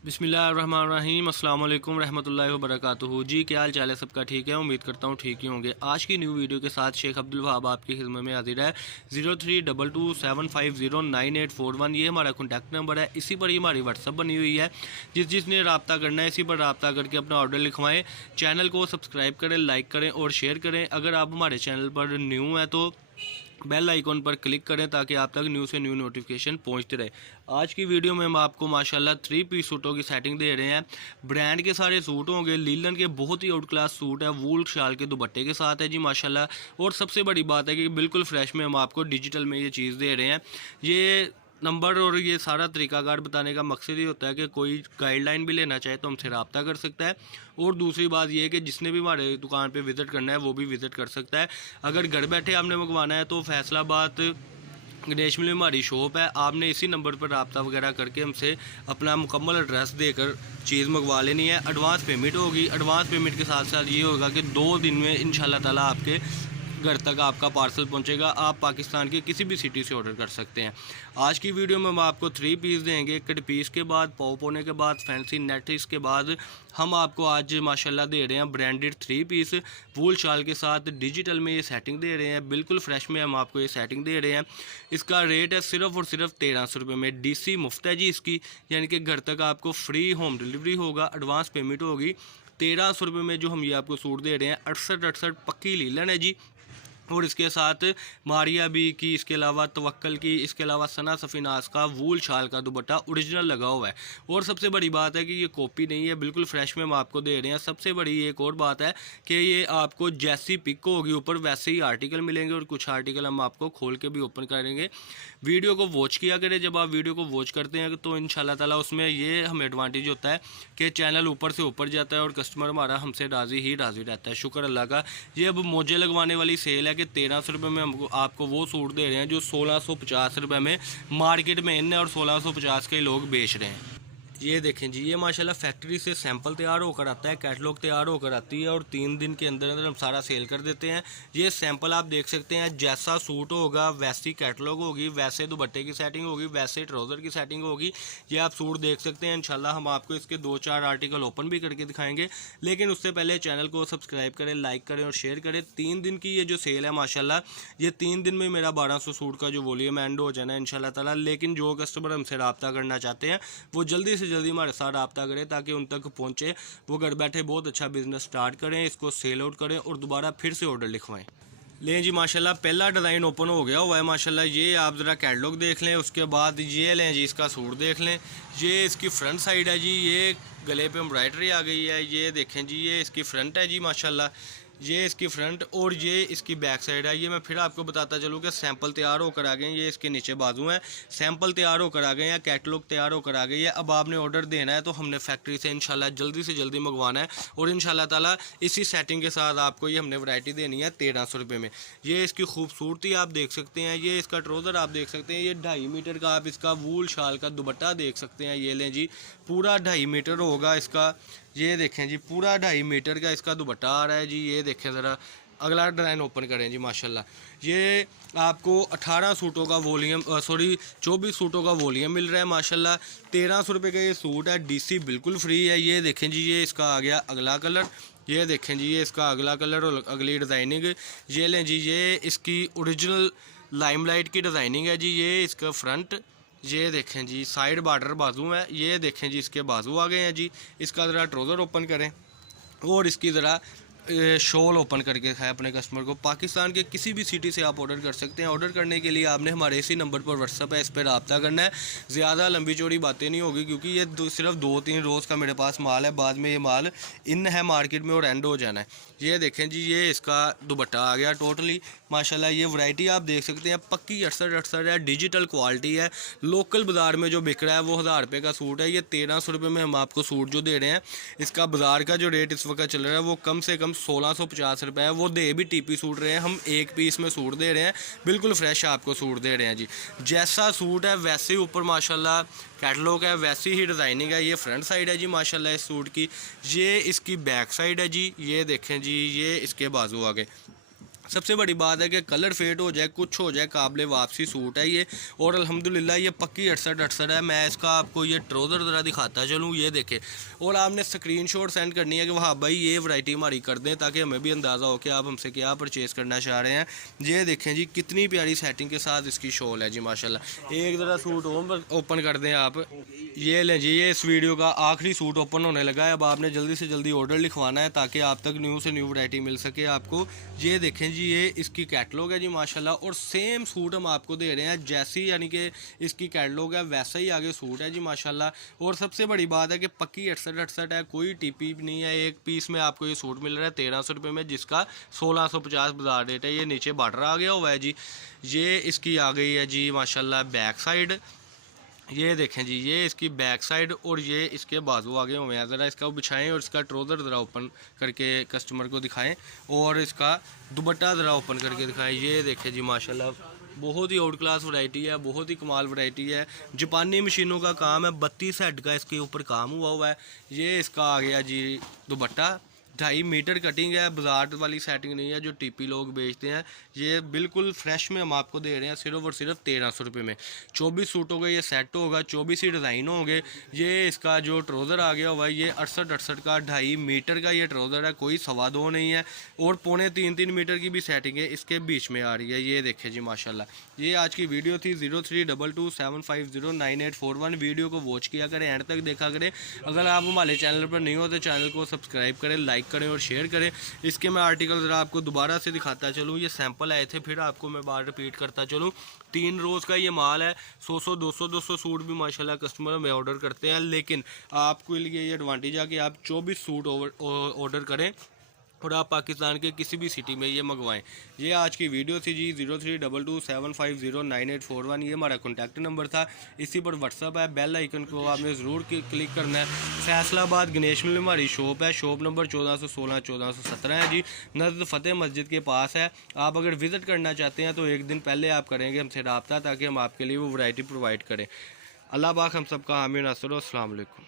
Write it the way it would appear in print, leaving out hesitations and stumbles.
बिस्मिल्लाहिर्रहमानिर्रहीम अस्सलाम वालेकुम रहमतुल्लाहि व बरकातुहू। जी क्या हाल चाल है, सबका ठीक है। उम्मीद करता हूँ ठीक ही होंगे। आज की न्यू वीडियो के साथ शेख अब्दुल वहाब आपकी खिदमत में हाजिर है। 032275098841 ये हमारा कॉन्टैक्ट नंबर है। इसी पर ही हमारी व्हाट्सअप बनी हुई है। जिसने रब्ता करना है इसी पर रब्ता करके अपना ऑर्डर लिखवाएँ। चैनल को सब्सक्राइब करें, लाइक करें और शेयर करें। अगर आप हमारे चैनल पर न्यू हैं तो बेल आइकॉन पर क्लिक करें ताकि आप तक न्यू से न्यू नोटिफिकेशन पहुंचते रहे। आज की वीडियो में हम आपको माशाल्लाह 3 पीस सूटों की सेटिंग दे रहे हैं। ब्रांड के सारे सूट होंगे, लीलन के बहुत ही आउट क्लास सूट है, वूल शाल के दुपट्टे के साथ है जी माशाल्लाह। और सबसे बड़ी बात है कि बिल्कुल फ्रेश में हम आपको डिजिटल में ये चीज़ दे रहे हैं। ये नंबर और ये सारा तरीकाकार बताने का मकसद ही होता है कि कोई गाइडलाइन भी लेना चाहे तो हमसे रब्ता कर सकता है। और दूसरी बात ये है कि जिसने भी हमारे दुकान पे विज़िट करना है वो भी विज़िट कर सकता है। अगर घर बैठे आपने मंगवाना है तो फैसलाबाद गणेश मिल में हमारी शॉप है। आपने इसी नंबर पर रब्ता वगैरह करके हमसे अपना मुकम्मल एड्रेस देकर चीज़ मंगवा लेनी है। एडवांस पेमेंट होगी। एडवांस पेमेंट के साथ साथ ये होगा कि 2 दिन में इंशाल्लाह ताला आपके घर तक आपका पार्सल पहुंचेगा। आप पाकिस्तान के किसी भी सिटी से ऑर्डर कर सकते हैं। आज की वीडियो में हम आपको 3 पीस देंगे। कट पीस के बाद, पॉप होने के बाद, फैंसी नेट इसके बाद हम आपको आज माशाल्लाह दे रहे हैं ब्रांडेड 3 पीस वूल शाल के साथ डिजिटल में ये सेटिंग दे रहे हैं। बिल्कुल फ्रेश में हम आपको ये सेटिंग दे रहे हैं। इसका रेट है सिर्फ और सिर्फ 1300 रुपये में। DC मुफ्त है जी इसकी, यानी कि घर तक आपको फ्री होम डिलीवरी होगा। एडवांस पेमेंट होगी 1300 रुपये में। जो हम ये आपको सूट दे रहे हैं 68 पक्की लीलन है जी। और इसके साथ मारिया बी की, इसके अलावा तवक्कल की, इसके अलावा सना सफ़ीनास का वूल शाल का दुपट्टा ओरिजिनल लगा हुआ है। और सबसे बड़ी बात है कि ये कॉपी नहीं है, बिल्कुल फ्रेश में हम आपको दे रहे हैं। सबसे बड़ी एक और बात है कि ये आपको जैसी पिक होगी ऊपर वैसे ही आर्टिकल मिलेंगे। और कुछ आर्टिकल हम आपको खोल के भी ओपन करेंगे। वीडियो को वॉच किया करें। जब आप वीडियो को वॉच करते हैं तो इंशाल्लाह ताला उसमें ये हमें एडवांटेज होता है कि चैनल ऊपर से ऊपर जाता है और कस्टमर हमारा हमसे राज़ी ही राज़ी रहता है। शुक्र अल्लाह का। ये अब मोजे लगवाने वाली सेल है कि 1300 रुपये में हम आपको वो सूट दे रहे हैं जो 1650 रुपये में मार्केट में इन है और 1650 के लोग बेच रहे हैं। ये देखें जी, ये माशाल्लाह फैक्ट्री से सैंपल तैयार होकर आता है, कैटलॉग तैयार होकर आती है और 3 दिन के अंदर अंदर हम सारा सेल कर देते हैं। ये सैंपल आप देख सकते हैं। जैसा सूट होगा वैसी कैटलॉग होगी, वैसे दुपट्टे की सेटिंग होगी, वैसे ट्राउज़र की सेटिंग होगी। ये आप सूट देख सकते हैं। इंशाल्लाह हम आपको इसके 2-4 आर्टिकल ओपन भी करके दिखाएंगे। लेकिन उससे पहले चैनल को सब्सक्राइब करें, लाइक करें और शेयर करें। 3 दिन की ये जो सेल है माशाल्लाह, ये 3 दिन में मेरा 1200 सूट का जो वॉल्यूम एंड हो जाना है इंशाल्लाह ताला। लेकिन जो कस्टमर हमसे रब्ता करना चाहते हैं वो जल्दी से जल्दी हमारे साथ रब्ता करें ताकि उन तक पहुंचे। वो घर बैठे बहुत अच्छा बिजनेस स्टार्ट करें, इसको सेल आउट करें और दोबारा फिर से ऑर्डर लिखवाएं। लें जी माशाल्लाह पहला डिज़ाइन ओपन हो गया हुआ है माशाल्लाह। ये आप ज़रा कैटलॉग देख लें। उसके बाद ये लें जी, इसका सूट देख लें। ये इसकी फ्रंट साइड है जी। ये गले पे एम्ब्रॉयडरी आ गई है। ये देखें जी, ये इसकी फ्रंट है जी माशाल्लाह। ये इसकी फ्रंट और ये इसकी बैक साइड है। ये मैं फिर आपको बताता चलूँ कि सैंपल तैयार होकर आ गए हैं। ये इसके नीचे बाजू हैं, सैंपल तैयार होकर आ गए हैं, कैटलॉग तैयार होकर आ गई है। अब आपने ऑर्डर देना है तो हमने फैक्ट्री से इंशाल्लाह जल्दी से जल्दी मंगवाना है। और इंशाल्लाह ताला इसी सेटिंग के साथ आपको ये हमने वैरायटी देनी है 1300 रुपये में। ये इसकी खूबसूरती आप देख सकते हैं। ये इसका ट्राउज़र आप देख सकते हैं। ये 2.5 मीटर का आप इसका वूल शाल का दुपट्टा देख सकते हैं। ये लें जी, पूरा 2.5 मीटर होगा इसका। ये देखें जी, पूरा 2.5 मीटर का इसका दुपट्टा आ रहा है जी। ये देखें ज़रा, अगला डिज़ाइन ओपन करें जी माशाल्लाह। ये आपको 18 सूटों का वॉल्यूम 24 सूटों का वॉल्यूम मिल रहा है माशाल्लाह। 1300 रुपये का ये सूट है। DC बिल्कुल फ्री है। ये देखें जी, ये इसका आ गया अगला कलर। ये देखें जी, ये इसका अगला कलर और अगली डिज़ाइनिंग। ये लें जी, ये इसकी ओरिजिनल लाइमलाइट की डिज़ाइनिंग है जी। ये इसका फ्रंट, ये देखें जी, साइड बॉर्डर बाजू है। ये देखें जी, इसके बाजू आ गए हैं जी। इसका ज़रा ट्राउज़र ओपन करें और इसकी ज़रा शॉल ओपन करके है अपने कस्टमर को। पाकिस्तान के किसी भी सिटी से आप ऑर्डर कर सकते हैं। ऑर्डर करने के लिए आपने हमारे इसी नंबर पर व्हाट्सअप है, इस पर रब्ता करना है। ज़्यादा लंबी चौड़ी बातें नहीं होगी क्योंकि ये सिर्फ 2-3 रोज़ का मेरे पास माल है। बाद में ये माल इन है मार्केट में और एंड हो जाना है। ये देखें जी, ये इसका दुपट्टा आ गया टोटली माशाल्लाह। ये वैरायटी आप देख सकते हैं। पक्की 68 है, डिजिटल क्वालिटी है। लोकल बाज़ार में जो बिक रहा है वो 1000 रुपये का सूट है। ये 1300 रुपये में हम आपको सूट जो दे रहे हैं, इसका बाज़ार का जो रेट इस वक्त चल रहा है वो कम से कम 1650 रुपये है। वो दे भी TP सूट रहे हैं, हम एक पीस में सूट दे रहे हैं। बिल्कुल फ्रेश आपको सूट दे रहे हैं जी। जैसा सूट है वैसे ही ऊपर माशाल्लाह कैटलॉग है, वैसी ही डिज़ाइनिंग है। ये फ्रंट साइड है जी माशाल्लाह इस सूट की। ये इसकी बैक साइड है जी। ये देखें जी, ये इसके बाजू आ गए। सबसे बड़ी बात है कि कलर फेड हो जाए, कुछ हो जाए, काबिल वापसी सूट है ये। और अल्हम्दुलिल्लाह ये पक्की 68 है। मैं इसका आपको ये ट्राउज़र ज़रा दिखाता चलूँ, ये देखें। और आपने स्क्रीनशॉट सेंड करनी है कि वहाँ भाई ये वैरायटी हमारी कर दें, ताकि हमें भी अंदाज़ा हो कि आप हमसे क्या परचेज़ करना चाह रहे हैं। ये देखें जी, कितनी प्यारी सेटिंग के साथ इसकी शॉल है जी माशाल्लाह। एक ज़रा सूट ओपन कर दें आप, ये लें जी, ये इस वीडियो का आखिरी सूट ओपन होने लगा है। अब आपने जल्दी से जल्दी ऑर्डर लिखवाना है ताकि आप तक न्यू से न्यू वैरायटी मिल सके आपको। ये देखें जी, ये इसकी कैटलॉग है जी माशाल्लाह। और सेम सूट हम आपको दे रहे हैं, जैसी यानी कि इसकी कैटलॉग है वैसा ही आगे सूट है जी माशाल्लाह। और सबसे बड़ी बात है कि पक्की 68 है, कोई टीपी नहीं है। एक पीस में आपको ये सूट मिल रहा है 1300 रुपये में, जिसका 1650 बाजार रेट है। ये नीचे बॉर्डर आ गया हुआ है जी। ये इसकी आ गई है जी माशाल्लाह बैक साइड, ये देखें जी, ये इसकी बैक साइड और ये इसके बाजू आगे हुए हैं। ज़रा इसका बिछाएं और इसका ट्राउज़र ज़रा ओपन करके कस्टमर को दिखाएं, और इसका दुपट्टा ज़रा ओपन करके दिखाएं। ये देखें जी माशाल्लाह, बहुत ही आउट क्लास वैरायटी है, बहुत ही कमाल वैरायटी है। जापानी मशीनों का काम है, 32 हेड का इसके ऊपर काम हुआ है। ये इसका आ गया जी दुपट्टा, 2.5 मीटर कटिंग है, बाजार वाली सेटिंग नहीं है जो टीपी लोग बेचते हैं। ये बिल्कुल फ्रेश में हम आपको दे रहे हैं सिर्फ और सिर्फ 1300 रुपये में। 24 सूटों का ये सेट होगा, 24 ही डिज़ाइन होंगे। ये इसका जो ट्राउज़र आ गया हुआ है, ये 68 का 2.5 मीटर का ये ट्राउज़र है, कोई 2.25 नहीं है। और 2.25-3 मीटर की भी सेटिंग है इसके बीच में आ रही है। ये देखें जी माशाल्लाह। ये आज की वीडियो थी। 032275098841। वीडियो को वॉच किया करें, एंड तक देखा करें। अगर आप हमारे चैनल पर नहीं हो तो चैनल को सब्सक्राइब करें, लाइक करें और शेयर करें। इसके मैं आर्टिकल ज़रा आपको दोबारा से दिखाता चलूँ। ये सैंपल आए थे, फिर आपको मैं बार रिपीट करता चलूँ। 3 रोज़ का ये माल है। 100 200 सूट भी माशाल्लाह कस्टमर में ऑर्डर करते हैं, लेकिन आपके लिए ये एडवांटेज है कि आप 24 सूट ऑर्डर करें और आप पाकिस्तान के किसी भी सिटी में ये मंगवाएं। ये आज की वीडियो थी जी। 032275098841 ये हमारा कॉन्टैक्ट नंबर था। इसी पर व्हाट्सअप है। बेल आइकन को आपने ज़रूर क्लिक करना है। फैसलाबाद गणेश मिल हमारी शॉप है। शॉप नंबर 1416 1417 है जी, नज़द फ़तेह मस्जिद के पास है। आप अगर विज़िट करना चाहते हैं तो एक दिन पहले आप करेंगे हमसे रब्ता, ताकि हम आपके लिए वो वैरायटी प्रोवाइड करें। अल्लाह पाक हम सबका आमीन। अस्सलाम वालेकुम।